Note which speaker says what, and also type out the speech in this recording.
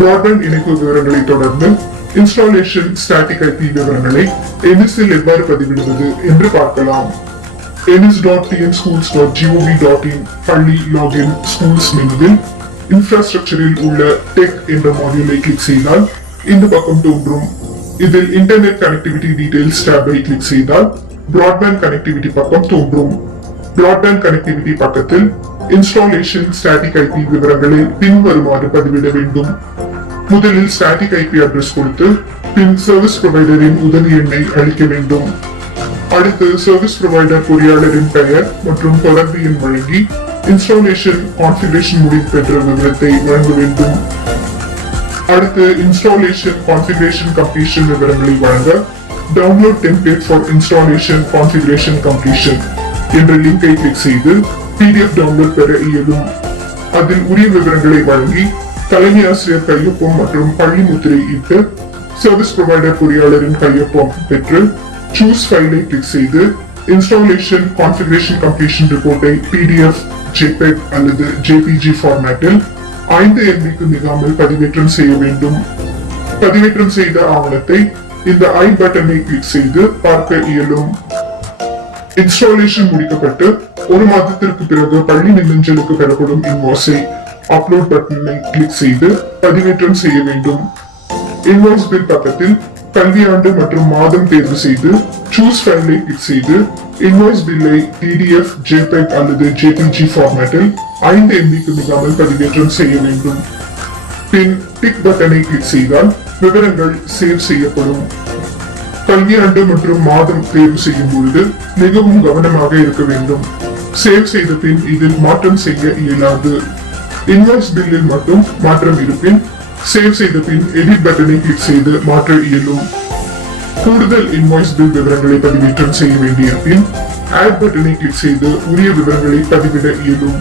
Speaker 1: Broadband இணைப்பு விவரங்களை தொடர்ந்து இன்ஸ்டாலேஷன் ஸ்டாட்டிக் ஐபி விவரங்களை என்எஸ்இல் எவ்வாறு பதிவிடுவது என்று பார்க்கலாம். NS dot TN schools dot GOV dot in பள்ளி லாகின் ஸ்கூல்ஸ் மெனுவில் இன்ஃப்ராஸ்ட்ரக்சரில் உள்ள டெக் என்ற மாடியூலை கிளிக் செய்தால் இந்த பக்கம் தோன்றும். இதில் இன்டர்நெட் கனெக்டிவிட்டி டீடைல்ஸ் டேபை கிளிக் செய்தால் பிராட்பேண்ட் கனெக்டிவிட்டி பக்கம் தோன்றும். பிராட்பேண்ட் கனெக்டிவிட்டி பக்கத்தில் இன்ஸ்டாலேஷன் ஸ்டாட்டிக் ஐபி விவரங்களை பின்வருமாறு பதிவிட வேண்டும். முதலில் ஸ்டாட்டிக் ஐபி அட்ரஸ் கொடுத்து பின் சர்வீஸ் ப்ரொவைடரின் உதவி எண்ணை அளிக்க வேண்டும். அடுத்து சர்வீஸ் ப்ரொவைடர் பொறியாளரின் பெயர் மற்றும் தொடர்பு எண் வழங்கி இன்ஸ்டாலேஷன் கான்ஃபிகரேஷன் முடிவு பெற்ற விவரத்தை வழங்க வேண்டும். அடுத்து இன்ஸ்டாலேஷன் கான்ஃபிகரேஷன் கம்ப்ளீஷன் விவரங்களை வழங்க download template for installation configuration completion என்ற லிங்கை கிளிக் செய்து பிடிஎஃப் டவுன்லோட் பெற இயலும். அதில் உரிய விவரங்களை வழங்கி தலைமை ஆசிரியர் கையொப்பம் மற்றும் பள்ளி முத்திரை இட்டு சர்வீஸ் ப்ரொவைடர் பொறியாளரின் கையொப்பம் பெற்று சூஸ் ஃபைலை கிளிக் செய்து இன்ஸ்டாலேஷன் கான்ஃபிகரேஷன் கம்ப்ளீஷன் ரிப்போர்ட்டை பிடிஎஃப் ஜேபெக் அல்லது ஜேபிஜி ஃபார்மேட்டில் ஐந்து எம்பிக்கு மிகாமல் பதிவேற்றம் செய்ய வேண்டும். பதிவேற்றம் செய்த ஆவணத்தை இந்த ஐ பட்டனை கிளிக் செய்து பார்க்க இயலும். இன்ஸ்டாலேஷன் முடிக்கப்பட்டு ஒரு மாதத்திற்கு பிறகு பள்ளி மின்னஞ்சலுக்கு பெறப்படும் இன்வாய்ஸை அப்லோட் பட்டனை கிளிக் செய்து பதிவேற்றம் செய்ய வேண்டும். இன்வாய்ஸ் பில் பக்கத்தில் கல்வியாண்டு மற்றும் மாதம் தேர்வு செய்து சூஸ் ஃபைலை கிளிக் செய்து இன்வாய்ஸ் பில்லை டிடிஎஃப் ஜேபெக் அல்லது ஜேபிஜி ஃபார்மேட்டில் ஐந்து எம்பிக்கு மிகாமல் பதிவேற்றம் செய்ய வேண்டும். பின் டிக் பட்டனை கிளிக் செய்தால் விவரங்கள் சேவ் செய்யப்படும். கல்வியாண்டு மற்றும் மாதம் தேர்வு செய்யும் பொழுது மிகவும் கவனமாக இருக்க வேண்டும். சேவ் செய்த பின் இதில் மாற்றம் செய்ய இயலாது. இன்வாய்ஸ் பில்லில் மட்டும் மாற்றம் இருப்பின் சேவ் செய்த பின் எடிட் பட்டனை கிளிக் செய்து மாற்ற இயலும். கூடுதல் இன்வாய்ஸ் பில் விவரங்களை பதிவேற்றம் செய்ய வேண்டியிருப்பின் ஆட் பட்டனை கிளிக் செய்து உரிய விவரங்களை பதிவிட இயலும்.